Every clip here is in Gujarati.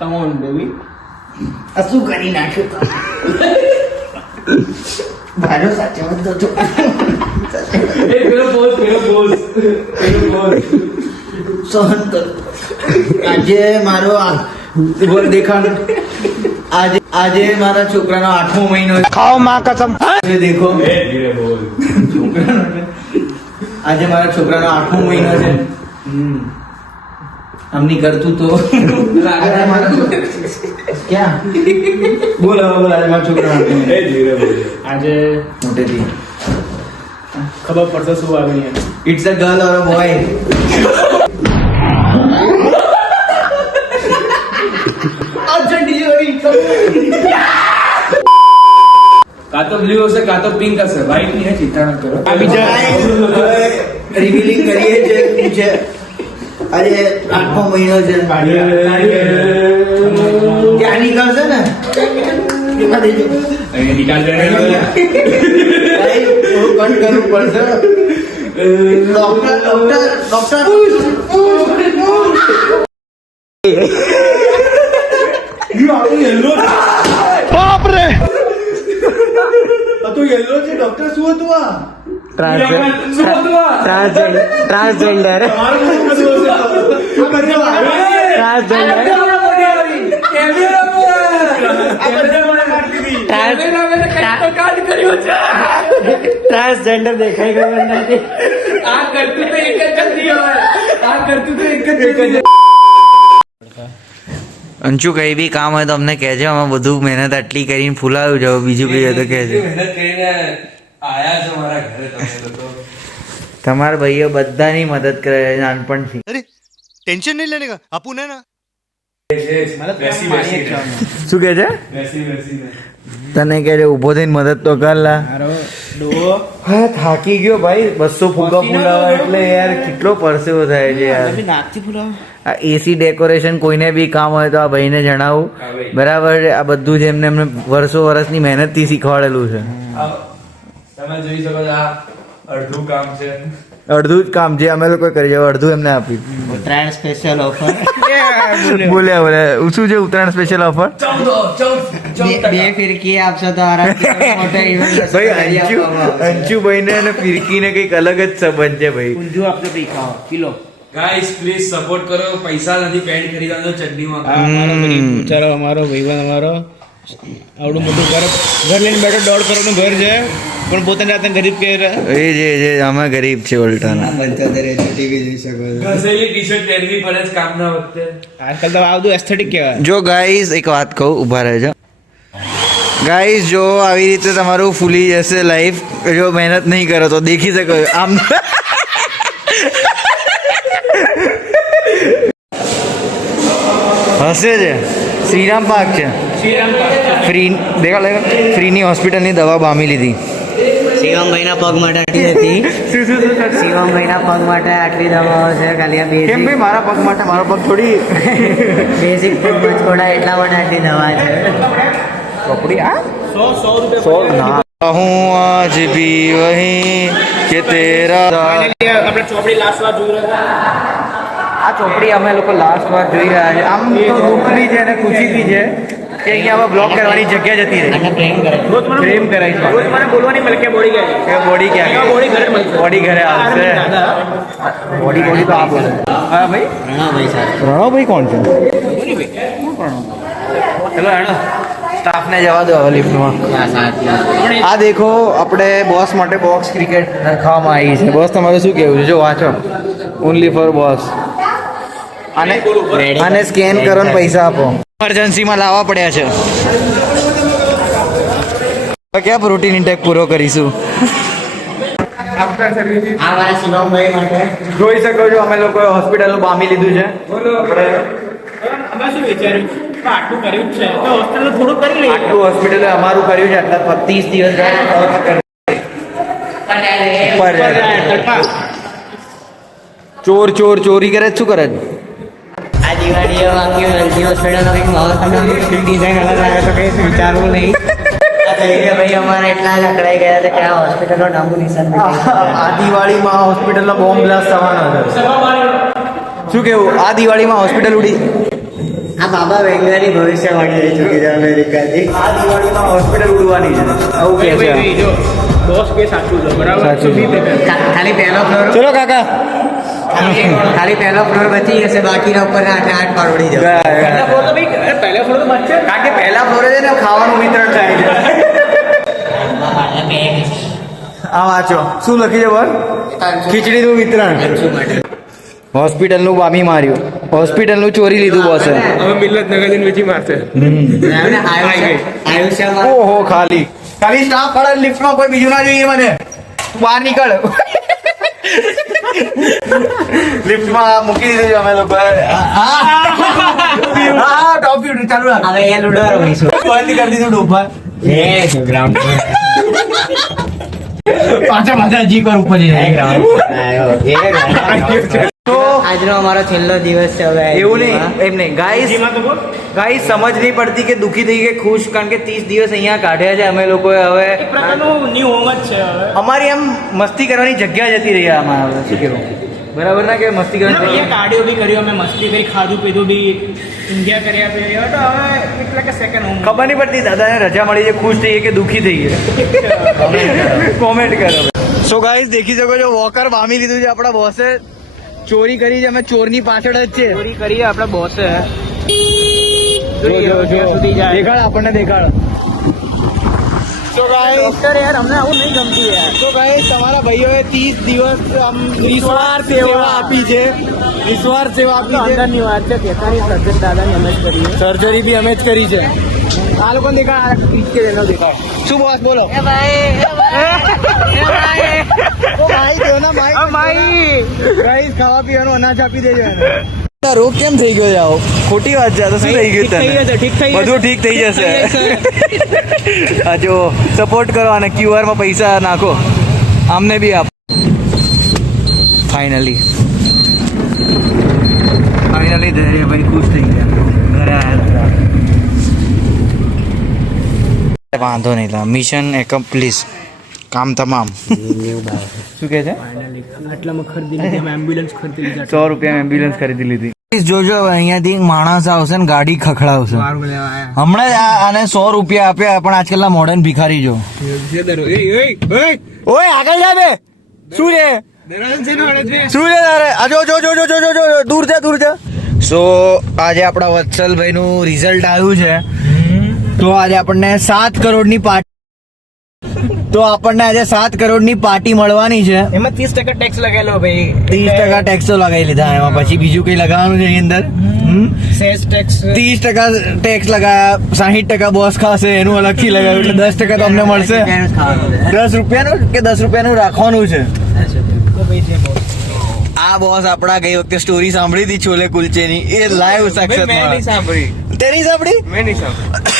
Come on baby. આ શું કરી નાખ્યું તમે? ભાડો સાચવત તો છો. પેલો બોસ. સહન કર. આજે મારો દેખાણ આજે મારા છોકરાનો 8મો મહિનો. ખાઓ માં કસમ. દેખો ધીરે બોલ. આજે મારા છોકરાનો 8મો મહિનો છે. આમની કરતું તો આજે મારા ક્યાં બોલ હવે બોલ. આજે મારા છોકરાનો ધીરે બોલ. આજે મોટેથી ખબર પડશે શું આગળ. It's a girl or a boy. કાં તો બ્લુ હશે કાં તો પિંક હશે, વ્હાઈટ ની હે, ચિંતા ન કરો. આ બીજા રિવીલિંગ કરીએ છે. આજે 8મો મહિનો છે. ત્યાં નીકળશે ને એમાં દેજો. નિકાલ દે. ભાઈ, હું કટ કરવું પડશે. ડોક્ટર બાપ રે. તો યેલો છે. ડોક્ટર શું હતું આ? ટ્રાન્સજેન્ડર. ટ્રાન્સજેન્ડર દેખાઈ ગયો નથી. આ કરતું તો એક જ જલ્દી હોય. અંશુ કઈ બી કામ હોય તો અમને કહેજો. અમે બધું મહેનત આટલી કરીને ફૂલાવ્યું છે. બીજું કઈ હોય તો કહેજો. મહેનત કરીને આયા છો મારા ઘરે તમે લોકો. તમારા ભાઈઓ બધાની મદદ કરે છે નાનપણથી. અરે ટેન્શન નહીં લેને કા આપું ને ના. બેસી શું કે છે? તને કે છે ઊભો થઈને મદદ તો કર લા. હા થાકી ગયો ભાઈ. 200 ફુગ્ગા ફૂલાવા એટલે યાર કેટલો પરસેવો થાય છે યાર. આ એસી ડેકોરેશન કોઈને બી કામ હોય તો આ ભાઈને જણાવું. બરાબર છે. આ બધું જ એમને વર્ષની મહેનતથી શીખવાડેલું છે. તમે જોઈ શકો છો આ અડધું કામ છે. અડધું જ કામ જે અમે લોકો કરી જાય અડધું એમને આપ્યું. Uttarayan special offer. બોલ્યા શું છે ઉત્તરાયણ સ્પેશિયલ ઓફર? 2 ફિરકી આપશો તો આરામથી મોટો ઇવેન્ટ. ભાઈ અંશુભાઈ ને અને ફિરકીને કઈક અલગ જ સંબંધ છે ભાઈ. ઊંધું આપજો ભાઈ ખાઓ કિલો. ગાઈસ પ્લીઝ સપોર્ટ કરો. પૈસા નથી પેન્ટ ખરીદવાનો ચટણીમાં. ચાલો અમારો ભાઈબંધ અમારો આવડું મોટું ઘર લઈને બેઠો. 1.5 કરોડનું ઘર છે પણ પોતાની જાતને ગરીબ કહે. એ જે અમે ગરીબ છે ઉલટાના. ટીવી જોઈ શકો છો. ઘસેલી ટી-શર્ટ પહેરવી પડે છે કામના વખતે. આજકાલ તો આ બધું એસ્થેટિક કહેવાય. જો ગાઈઝ એક વાત કહું, ઊભા રહેજો ગાઈઝ. જો આવી રીતે તમારું ફૂલી જશે લાઈફ. જો મહેનત નહીં કરો તો દેખી શકો આમ. હશે છે શ્રીરામ પાર્ક છે. ફ્રી ફ્રીની હોસ્પિટલની દવા બામી લીધી. શિવમભાઈના પગ માટે આટલી હતી. શિવમભાઈના પગ માટે આટલી દવાઓ છે. ખાલી આ કેમ ભાઈ મારા પગ માટે? મારો પગ થોડી બેઝિક પગ મચકોડા એટલા માટે આટલી દવા છે. કપડી આ 100 ના હું આજ ભી વહી કે તેરા. આપણે ચોપડી લાસ્ટ વાર જોઈ રહ્યા. આ ચોપડી અમે લોકો લાસ્ટ વાર જોઈ રહ્યા છે. આમ તો દુઃખ બી છે અને ખુશી બી છે કે અહીંયા હવે બ્લોક કરવાની જગ્યા જતી રહી. પ્રેમ કરાય છે. મને બોલવાની મળે કે બોડી ગયા કે બોડી ક્યાં? બોડી ઘરે મળશે. બોડી ઘરે આવશે. બોડી તો આ બોલે. હા ભાઈ પ્રણવભાઈ સાહેબ. પ્રણવભાઈ કોણ છે? ચલો હેડો સ્ટાફને જવા દો હવે લિફ્ટમાં. આ દેખો આપણે બોસ માટે બોક્સ ક્રિકેટ રખવામાં આવી છે. બોસ તમારે શું કહેવું છે? જો વાંચો ઓનલી ફોર બોસ. આને સ્કેન કરો ને પૈસા આપો. ઇમરજન્સીમાં લાવવા પડ્યા છે. હવે ક્યાં પ્રોટીન ઇન્ટેક પૂરો કરીશું? આ મારા શિવમભાઈ માટે. જોઈ શકો છો અમે લોકોએ હોસ્પિટલનું બામી લીધું છે. અમે શું વિચાર્યું આટલું કર્યું છે તો હોસ્પિટલ થોડું કરી લઈએ. આટલું હોસ્પિટલે અમારું કર્યું છે. આટલા 30 દિવસ ચોરી કરે શું કરે? આ દિવાળીએ વાંકી વેલજી હોસ્પિટલનો કંઈક નવો ડિઝાઇન અલગ લાગે તો કંઈ વિચારવું નહીં. ભાઈ અમારે એટલા જ અકળાઈ ગયા છે કે આ હોસ્પિટલનો નામનું નિશાન આ દિવાળીમાં હોસ્પિટલનો બોમ્બ બ્લાસ્ટ થવાનો છે. શું કેવું? આ દિવાળીમાં હોસ્પિટલ ઉડી આ બાબા વેંગાની ભવિષ્યવાણી રહી ચૂકી છે અમેરિકાથી. આ દિવાળીમાં હોસ્પિટલ ઉડવાની છે આવું કે છે બોસ કે સાચું છે બરાબર સાચું છે. ખાલી પહેલો ફ્લોર ચલો કાકા ખાલી પહેલો ફ્લોર બચી જશે, બાકીના ઉપર 8 પાડોડી જશે. પહેલા ફ્લોર તો બચશે કારણ કે પહેલા ફ્લોરે છે ને ખાવાનું વિતરણ થાય છે. આ વાંચો શું લખી છે બોલ? ખીચડીનું વિતરણ. હોસ્પિટલનું બામી માર્યું, હોસ્પિટલનું ચોરી લીધું બોસે. હવે મિલત નગરજન વેચી મારશે આયુષ્યમાં ઓહો ખાલી સ્ટાફ વાળા લિફ્ટમાં કોઈ બીજું ના જોઈએ મને. તું બહાર નીકળ. લિફ્ટમાં મૂકી દીધું છે અમે લોકો. હા ટોપી ચાલુ રાખ. હવે એ લૂડો રમીશું. બંધ કરી દીધું ડોફા. પાછા હજી કર ઉપર તો આજનો અમારો છેલ્લો દિવસ છે. હવે એવું નહીં એમ નહીં ગાઈસ સમજ નહીં પડતી કે દુખી થઈ કે ખુશ, કારણ કે 30 દિવસ અહીંયા કાઢ્યા છે અમે લોકોએ. હવે અમારી આમ મસ્તી કરવાની જગ્યા જતી રહી આમાં. હવે શું કેવું બરાબર ના કે મસ્તી કરવાની કાર્ડિયો બી કર્યો, અમે મસ્તી કરી, ખાધું પીધું બી ઊંઘ્યા કર્યા તો હવે એટલે કે સેકન્ડ ખબર નહીં પડતી દાદાને રજા મળી છે, ખુશ થઈએ કે દુખી થઈએ. કોમેન્ટ કરો. સો ગાઈસ દેખી શકો છો વોકર પામી લીધું છે આપણા બોસે. ચોરી કરી છે, અમે ચોરની પાછળ જ છે. ચોરી કરીએ આપણા બોસે. દેખાડ આપણને દેખાડ. તો ગાઈસ યાર અમને આવું નહીં ગમતું યાર. તો ગાઈસ તમારા ભાઈઓએ 30 દિવસ આમ નિસ્વાર્થ સેવા આપી છે. નિસ્વાર્થ સેવા આપી છે. અંદરની વાત છે, તેતાની સર્જન દાદાની અમે જ કરી. સર્જરી બી અમે જ કરી છે. આ લોકો દેખાડ દેખાડ. શું બોસ બોલો? ગાઈસ ખાવા પીવાનું અનાજ આપી દેજો એને. રોગ કેમ થઈ ગયો છે આવો? ખોટી વાત છે. આ તો શું થઈ ગયું તને? બધું ઠીક થઈ જશે. આ જો સપોર્ટ કરો અને QR માં પૈસા નાખો, આમને બી આપ. ફાઇનલી ધૈર્યભાઈ ખુશ થઈ ગયા, ઘરે આવ્યા. વાંધો નહીં, મિશન એકોમ્પ્લિશ, કામ તમામ. શું કે છે? આટલામાં ખરીદી લીધી, અમે એમ્બ્યુલન્સ ખરીદી લીધી. 100 રૂપિયામાં એમ્બ્યુલન્સ ખરીદી લીધી. જોજો અહીંયાથી માણસ આવશે ને ગાડી ખખડાવશે. હમણાં જ આને 100 રૂપિયા આપ્યા, પણ આજકાલના મોડર્ન ભિખારી જો. ઓય આગળ જા બે. શું છે તારે? આ જો દૂર જા. સો આજે આપણા વત્સલભાઈ નું રિઝલ્ટ આવ્યું છે. તો આજે આપણને 7 કરોડની પાર્ટી મળવાની છે. એમાં 30% ટેક્સ લગાવેલો ભાઈ. 30% ટેક્સ તો લગાવી લીધા, એમાં પછી બીજું કઈ લગાવવાનું છે એની અંદર? સેલ્સ ટેક્સ 30% ટેક્સ લગાયા, 60% બોસ ખાશે એનું અલગથી લગાવ્યું, એટલે 10% તો અમને મળશે. 10 રૂપિયાનું કે 10 રૂપિયાનું રાખવાનું છે. આ બોસ આપણા ગઈ વખતે સ્ટોરી સાંભળી હતી છોલે કુલચેની, એ લાઈવ સાક્ષાત સાંભળી. તેની સાંભળી? મેં નહીં સાંભળી.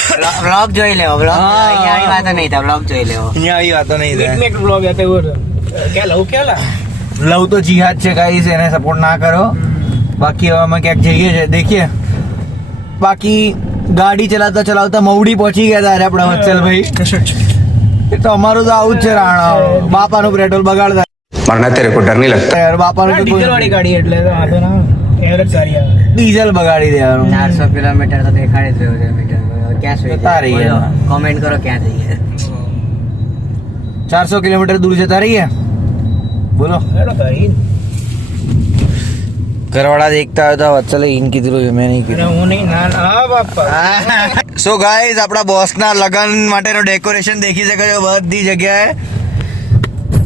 વ્લોગ જોઈ લેવો. વ્લોગ અહીંયા આવી વાતો નહીં થાય. વ્લોગ જોઈ લેવો. અહીંયા આવી વાતો નહીં થાય. એક બ્લોગ હતા એવું ક્યાં લવ તો જિહાદ છે ગાઈસ, એને સપોર્ટ ના કરો. બાકી હવે અમે ક્યાંક જઈએ છે દેખીએ. બાકી ગાડી ચલાવતા મવડી પહોંચી ગયા હતા આપણા વત્સલભાઈ. એ તો અમારું તો આવું જ છે રાણા, બાપાનું પેટ્રોલ બગાડતા. मरना तेरे को डर नहीं लगता? યાર બાપાનું તો ડીઝલ વાળી ગાડી એટલે તો વાંધો ના એવરેજ સારી આવે. ડીઝલ બગાડી દેવાનું. 400 કિલોમીટર તો દેખાડી જ રહ્યો છે મીટર. ક્યાં સુધી જતા રહીએ. કોમેન્ટ કરો ક્યાં જઈએ. 400 કિલોમીટર દૂર જતા રહીએ. બોલો હેડો તારી. ઘરવાળા દેખતા હતા વત્સલે ઈન કીધું છે, મેં નહીં કીધું. હું નહીં ના હા બાપા. સો ગાઈઝ આપણા બોસના લગન માટેનો ડેકોરેશન દેખી શકો છો બધી જગ્યાએ.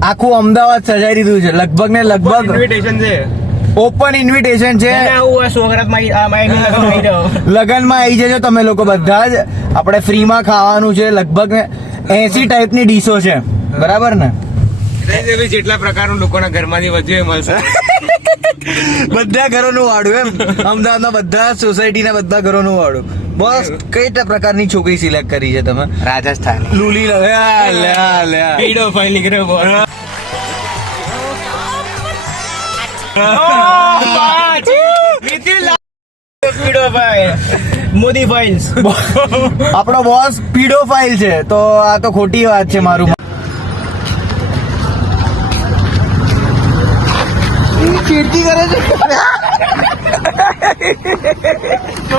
આખું અમદાવાદ સજાઈ દીધું છે લગભગ ને લગભગ. ઇન્વિટેશન છે, ઓપન ઇન્વિટેશન છે. આવું સોગરાતમાં લગનમાં આવી જજો તમે લોકો બધા જ. આપણે ફ્રીમાં ખાવાનું છે, લગભગ 80 ટાઈપની ડીશો છે, બરાબર ને? જેટલા પ્રકારનું લોકોના ઘરમાંથી વધ્યું એ મળશે. બધા ઘરોનું વાળું એમ, અમદાવાદના બધા સોસાયટીના બધા ઘરોનું વાળું. બસ કઈ પ્રકારની છોકરી સિલેક્ટ કરી છે તમે? રાજસ્થાન લુલી પીડો ફાઇલ નીકળ્યો બોલ. મોદી ફાઇલ્સ. આપણો બોસ પીડોફાઇલ છે, તો આ તો ખોટી વાત છે. મારું કીર્તિ કરે છે. તો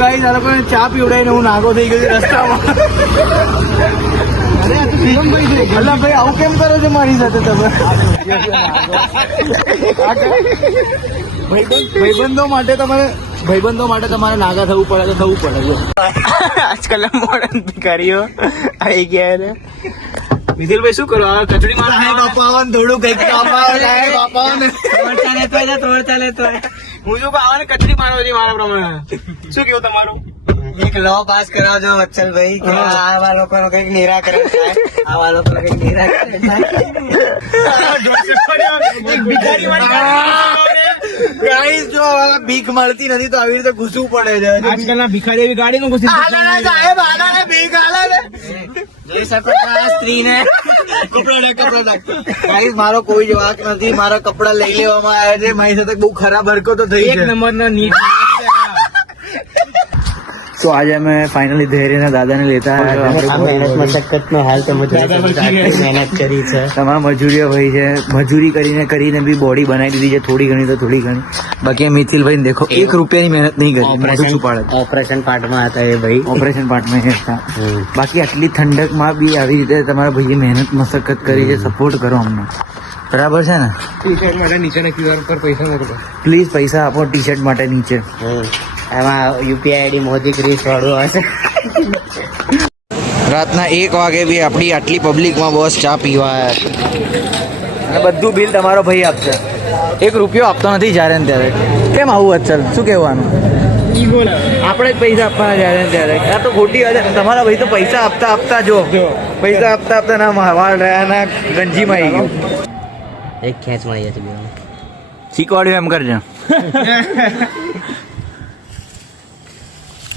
ગાઈસ આ લોકોને ચા પીવડાવીને હું નાગો થઈ ગયો છું રસ્તામાં. અલા ભાઈ આવું કેમ કરો છો મારી સાથે તમે? ભાઈબંધો માટે તમારે નાગા થવું પડે તો થવું પડે. આજકાલ મોડર્ન ભિખારીઓ આવી ગયા છે. મિથિલભાઈ શું કરો? કચડી મારા બાપાવાને થોડું કઈક બાપાવાને હું શું આવાને કચડી મારો છે મારા પ્રમાણે. શું કેવું તમારું? એક લો પાસ કરાવજો વત્સલભાઈ કે આવા લોકોનું કંઈક નિરાકરણ થાય. આવા લોકોનું કંઈક નિરાકરણ થાય. ગાઈસ જો ભીખ મળતી નથી તો આવી રીતે ઘૂસવું પડે છે. આજકાલના ભિખારી એવી ગાડીમાં ઘૂસી ભીખ હાલે જોઈ શકો છો આ સ્ત્રીને. ગાઈસ મારો કોઈ વાંક નથી. મારા કપડા લઈ લેવામાં આવ્યા છે. મારી સાથે બહુ ખરાબ હરકતો થઈ છે. 1 નંબરના નીટ. તો આજે અમે ફાઇનલી ધૈર્યના દાદાને લેતા મહેનત મશક્કતનો હાલ તો મહેનત કરી છે. તમારા મજૂરીઓ ભાઈ છે. મજૂરી કરીને બી બોડી બનાવી દીધી છે. થોડી ઘણી તો થોડી ઘણી. બાકી મિથિલભાઈ દેખો 1 રૂપિયાની મહેનત નહીં કરી. ઓપરેશન પાર્ટમાં હતા એ ભાઈ. ઓપરેશન પાર્ટમાં હતા. બાકી આટલી ઠંડકમાં બી આવી રીતે તમારા ભાઈએ મહેનત મશક્કત કરી છે. સપોર્ટ કરો અમને. બરાબર છે ને? નીચેના QR પર પૈસા મોકલો. પ્લીઝ પૈસા આપો ટી શર્ટ માટે નીચે. એમાં યુપીઆઈ આઈડી મોદી ક્રિશ વાળું હશે. રાતના 1 વાગે બી આપણી આટલી પબ્લિકમાં બસ ચા પીવા આવ્યા છે. અને બધું બિલ તમારો ભાઈ આપશે. 1 રૂપિયો આપતો નથી જ્યારે ને ત્યારે. કેમ આવું અચલ? શું કહેવાનું? આપણે જ પૈસા આપવાના જ્યારે ને ત્યારે. આ તો ખોટી વાત છે. તમારા ભાઈ તો પૈસા આપતા જો પૈસા આપતા ના વાળ રહ્યા ના ગંજીમાં આવી ગયું. એક ખેંચ મળી જશે બે. શીખવાડ્યું એમ કરજો.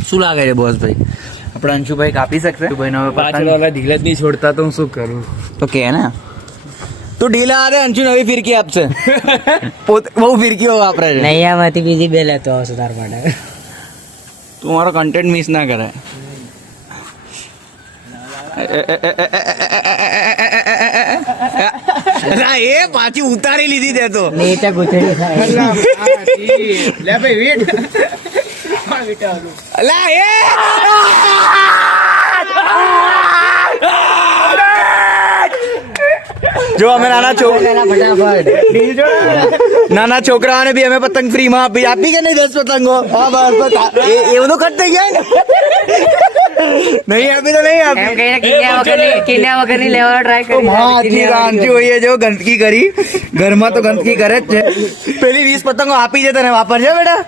શું લાગે છે બોસ ભાઈ? આપણે અંશુભાઈ કાપી શકશે? પાછળ વાળા ધીરજ નહીં છોડતા તો હું શું કરું? તો કે ને તું ઢીલા અરે અંશુ નવી ફિરકી આપશે. બહુ ફિરકીઓ વાપરે છે. નૈયામાંથી બીજી બે લેતો આવશે તાર માટે. તું મારો કન્ટેન્ટ મિસ ના કરાય. એ પાછી ઉતારી લીધી તે તો. નીચે ગુથડી થાય. લે ભાઈ વેટ. અલા એ જો અમે નાના છોકરાઓને બી અમે પતંગ ફ્રી માં આપી કે નહીં? 10 પતંગો. હા બસ એવું તો કટ થઈ ગયા ને. નહીં આપી તો નહીં આપી. કિન્યા વગરની લેવાનો ટ્રાય કરી. અંશુ ભાઈએ જો ગંદકી કરી. ઘરમાં તો ગંદકી કરે જ છે. પેલી 20 પતંગો આપી છે તને વાપરજે બેટા.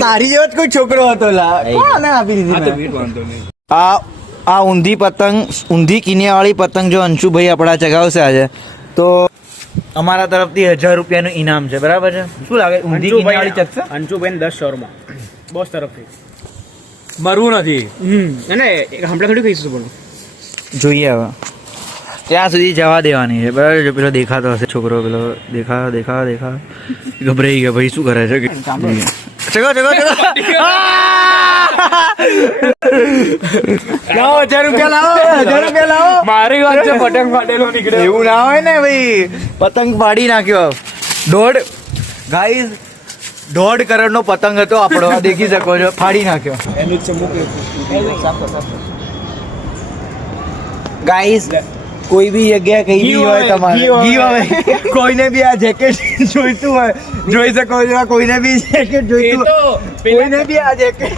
તારી જેવો જ કોઈ છોકરો હતો લા. કોને આપી દીધી? આ ઊંધી પતંગ, ઊંધી કિનિયા વાળી પતંગ જો અંશુભાઈ આપણા ચગાવશે આજે તો અમારા તરફથી 1000 રૂપિયાનું ઇનામ છે. બરાબર છે? શું લાગે? ઊંધી કિનિયા વાળી ચગશે? અંશુભાઈ 10 શોરમાં બોસ તરફથી મરવું નથી. અને હમણાં થોડી કહીશું પણ જોઈએ હવે ત્યાં સુધી જવા દેવાની છે. બરાબર? જો પેલો દેખાતો હશે છોકરો, પેલો દેખા ગભરાઈ ગયો ભાઈ. શું કરે છે? ચગો લાવો 1000 રૂપિયા લાવો. મારી વાત છે પતંગ ફાટેલો નીકળે એવું ના હોય ને ભાઈ. પતંગ ફાડી નાખ્યો. 1.5 કરોડનો પતંગ હતો આપણો. દેખી શકો છો. ફાડી નાખ્યો. એનું જ ગાઈસ કોઈ બી જગ્યાએ કઈ બી હોય તમારે ગીવ કોઈને બી આ જેકેટ જોઈતું હોય જોઈ શકો છો. કોઈને બી જેકેટ જોઈતું હોય, કોઈને બી આ જેકેટ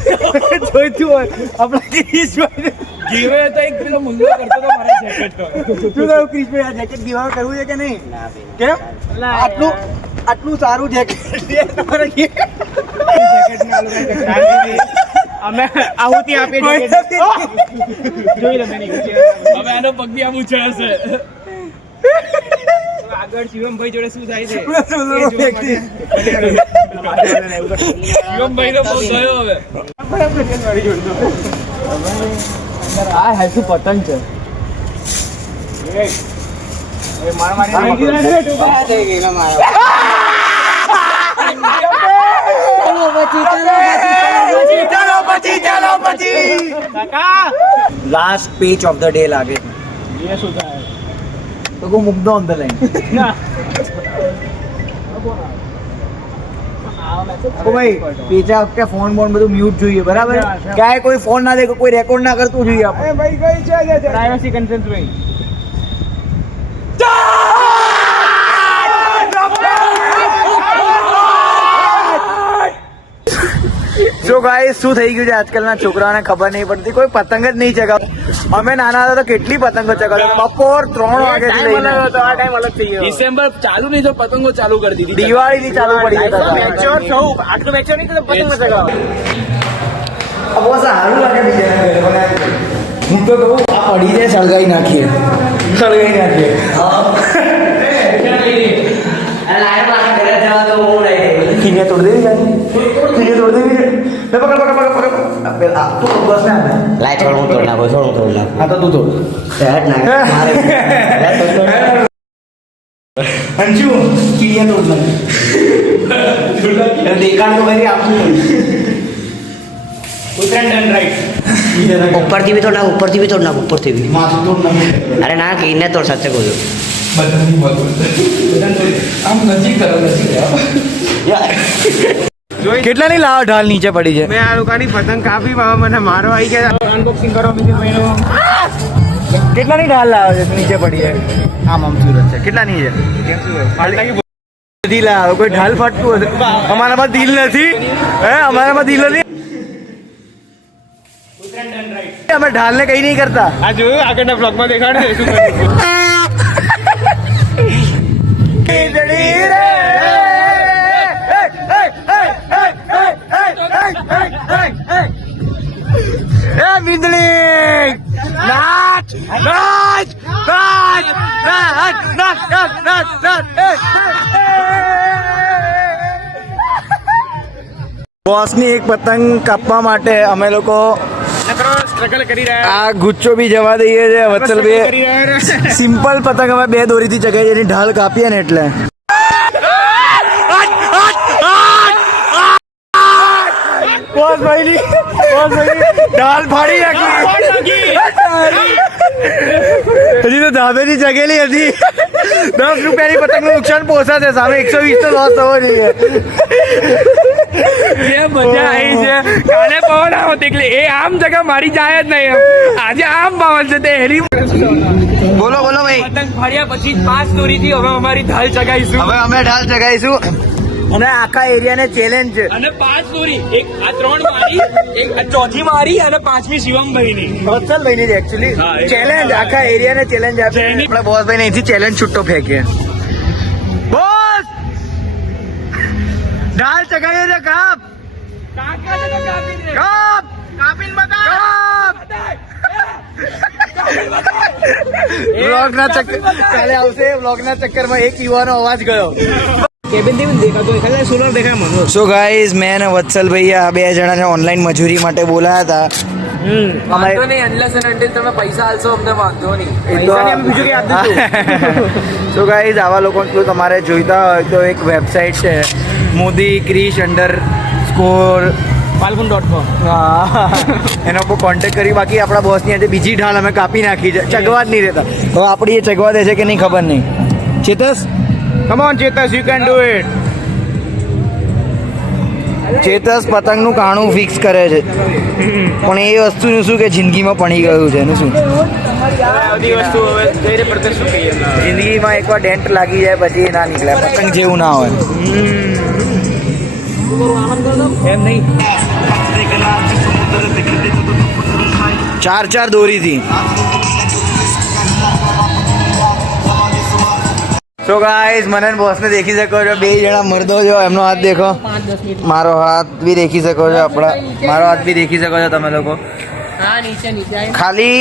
જોઈતું હોય આપણે ક્રિશભાઈ ગીવે તો એક પેલો મુંગો કરતો તો મારા જેકેટ કો. શું કહું ક્રિશભાઈ? આ જેકેટ ગીવ કરવું છે કે નહીં? કેમ? આટલું સારું જેકેટ તમારે અમે આહુતિ આપીએ જોઈ લે મેની હવે આનો પગ બી આમ ઉછળશે. આગળ શિવમભાઈ જોડે શું થાય છે શિવમભાઈ નો પગ ગયો હવે. આ હેસુ પતંગ છે. Last page of the day લાગે ये શું થાય તો ગો મુક દો ઓન ધ લાઈન. ઓ ભાઈ બીજા વખતે ફોન બધું મ્યુટ જોઈએ બરાબર ક્યાંય કોઈ ફોન ના દે કોઈ રેકોર્ડ ના કરતું જોઈએ આપણે ભાઈ કઈ છે પ્રાઇવસી કન્સર્ન ભાઈ જો ગાઈસ શું થઈ ગયું છે આજકાલના છોકરાઓને ખબર નહીં પડતી કોઈ પતંગ જ નહીં ચગાવ અમે નાના હતા તો કેટલી પતંગો ચગાવતા બપોર 3 વાગ્યાથી લઈને આ ટાઈમ અલગ થઈ ગયો ડિસેમ્બર ચાલુ નહીં તો પતંગો ચાલુ કરી દીધી દિવાળીથી ચાલુ પડી જતા મેચ્યોર થવું આટલું મેચ્યોર નહીં તો પતંગ ચગાવ બહુ સારું લાગે બીજાના ઘરે મને હું તો કહું આ પડી જાય સળગાઈ નાખીએ કિને તોડ દેવી પકડ તું બસ ને લાય થોડું હું તોડ નાખો હા તો તું તોડ સેટ ના અંશુ કિને તોડ દેખાડ તો કરી આપું ઉત્તરાયણ ડન રાઈટ ઉપરથી બી તોડ નાખ ઉપરથી બી માથું તોડ નાખ અરે ના કીને તોડ સાચે કહું છું કેટલાની લાવ ઢાલ નીચે પડી છે મેં આ લોકોની પતંગ કાપી મને મારો આવી ગયા અનબોક્સિંગ કરો બીજું ભાઈનો કેટલાની ઢાલ લાવે છે નીચે પડી છે આમ સુરત છે કેટલાની છે દિલ આવે કોઈ ઢાલ ફાટતું હશે અમારામાં દિલ નથી અમારામાં દિલ નથી અમે ઢાલ ને કઈ નહીં કરતા આ જોયું આગળના બ્લોગમાં દેખાડે શું બોસની એક પતંગ કાપવા માટે અમે લોકો સ્ટ્રગલ કરી રહ્યા આ ગુચ્ચો બી જવા દઈએ છે વત્સલ સિમ્પલ પતંગ અમે 2 દોરીથી ચગાવી એની ઢાલ કાપીએ ને એટલે ઢાલ ફાડી નાખી હજી તો ધાબેની ચગેલી હતી 10 રૂપિયાની પતંગનું નુકસાન પોસાશે સામે 120 તો લોસ થવો જોઈએ જે મજા આવી છે કાલે પવન આવત એટલે એ આમ જગા મારી જાય જ નહીં આજે આમ પવન છે તે હેરી બોલો ભાઈ પતંગ ફાડ્યા પછી 5 દોરીથી હવે અમારી ઢાલ ચગાઈશું હવે અમે ઢાલ ચગાઈશું અને આખા એરિયાને ચેલેન્જ છે અને 5 દોરી એક આ 3 મારી એક આ ચોથી મારી અને 5મી શિવમભાઈની વત્સલભાઈની છે એકચ્યુઅલી હા, ચેલેન્જ આખા એરિયાને ચેલેન્જ આપી આપણે બોસભાઈને અહીંથી ચેલેન્જ છૂટો ફેંકીએ બોસ ઢાલ ચગાવીએ છે કાપ વ્લોગના ચક્કર કાલે આવશે વ્લોગના ચક્કરમાં એક યુવાનો અવાજ ગયો સો ગાઈઝ મેં અને વત્સલભાઈ આ 2 જણાને ઓનલાઈન મજૂરી માટે બોલાયા હતા સો ગાઈઝ આવા લોકો જો તમારે જોઈતા હોય તો એક વેબસાઇટ છે મોદી ક્રિશ _ falgun.com એના ઉપર કોન્ટેક્ટ કરી બાકી આપણા બોસની આજે બીજી ઢાલ અમે કાપી નાખી છે ચગવા જ નહીં રહેતા હવે આપણી એ ચગવા દે છે કે નહીં ખબર નહીં Chetas come on Chetas you can do it Chetas પતંગનું કાણું ફિક્સ કરે છે પણ એ વસ્તુનું શું કે જિંદગીમાં પડી ગયું છે એનું શું બધી વસ્તુ હવે ધૈર્ય પ્રત્યે શું કહીએ જિંદગીમાં એકવાર ડેન્ટ લાગી જાય પછી એ ના નીકળે પતંગ જેવું ના હોય એમ નહીં 4 દોરીથી સો ગાઈઝ મને બોસને દેખી શકો છો 2 જણા મર્દો છો એમનો હાથ દેખો મારો હાથ બી દેખી શકો છો મારો હાથ બી દેખી શકો છો તમે લોકો ખાલી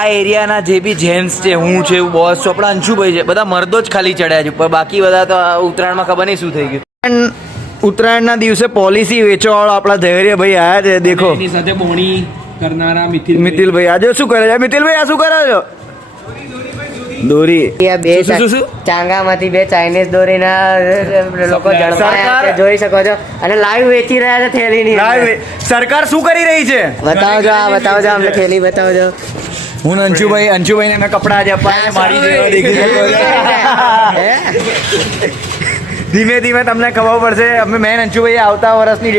આ એરિયાના જે બી જેન્ટ્સ છે હું છે બોસ છો આપણા અંશુભાઈ છે બધા મર્દો જ ખાલી ચડ્યા છે ઉપર બાકી બધા તો ઉત્તરાયણમાં ખબર નહીં શું થઈ ગયું ઉત્તરાયણના દિવસે પોલિસી વેચવાવાળો આપણા ધૈર્યભાઈ આવ્યા છે દેખો એની સાથે બોણી કરનારા મિતિલભાઈ આજે શું કરે છે મિતિલભાઈ આ શું કરો છો દોરી ચાંગામાંથી 2 ચાઇનીઝ દોરીના લોકો ઝડપાયા જોઈ શકો છો અને લાઈવ વેચી રહ્યા છે થેલીની સરકાર શું કરી રહી છે બતાવજો અમને થેલી બતાવજો હું અંશુભાઈને મેં કપડા જ અપાયા મારી જેવા દેખી શકો છો ધીમે ધીમે તમને ખબર પડશે. અમે મેં અંશુભાઈ આવતા વર્ષની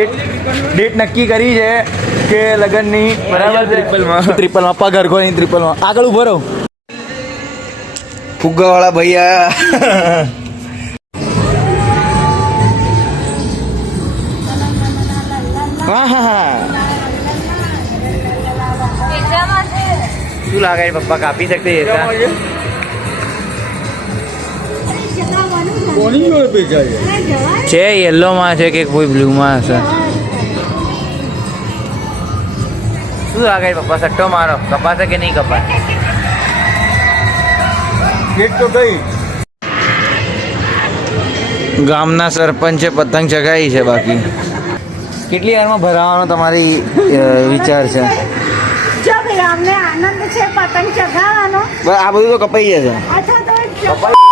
ડેટ નક્કી કરી છે કે લગ્નની. બરાબર છે. ટ્રિપલમાં પગ હરખો નહીં. ટ્રિપલમાં આગળ ઉભો રહો. ફુગ્ગાવાળા ભૈયા. હા હા હા. શું લાગે છે પપ્પા કાપી શકते હતા? છે યલોમાં છે કે કોઈ બ્લુમાં હશે. શું લાગે છે પપ્પા? સટ્ટો મારો. કપાશે કે નહીં કપાય? ગામના સરપંચે પતંગ ચગાવી છે. બાકી કેટલી વારમાં ભરાવાનો તમારી વિચાર છે? જો ભાઈ અમને આનંદ છે પતંગ ચગાવવાનો. આ બધું તો કપાઈ જશે. અથવા તો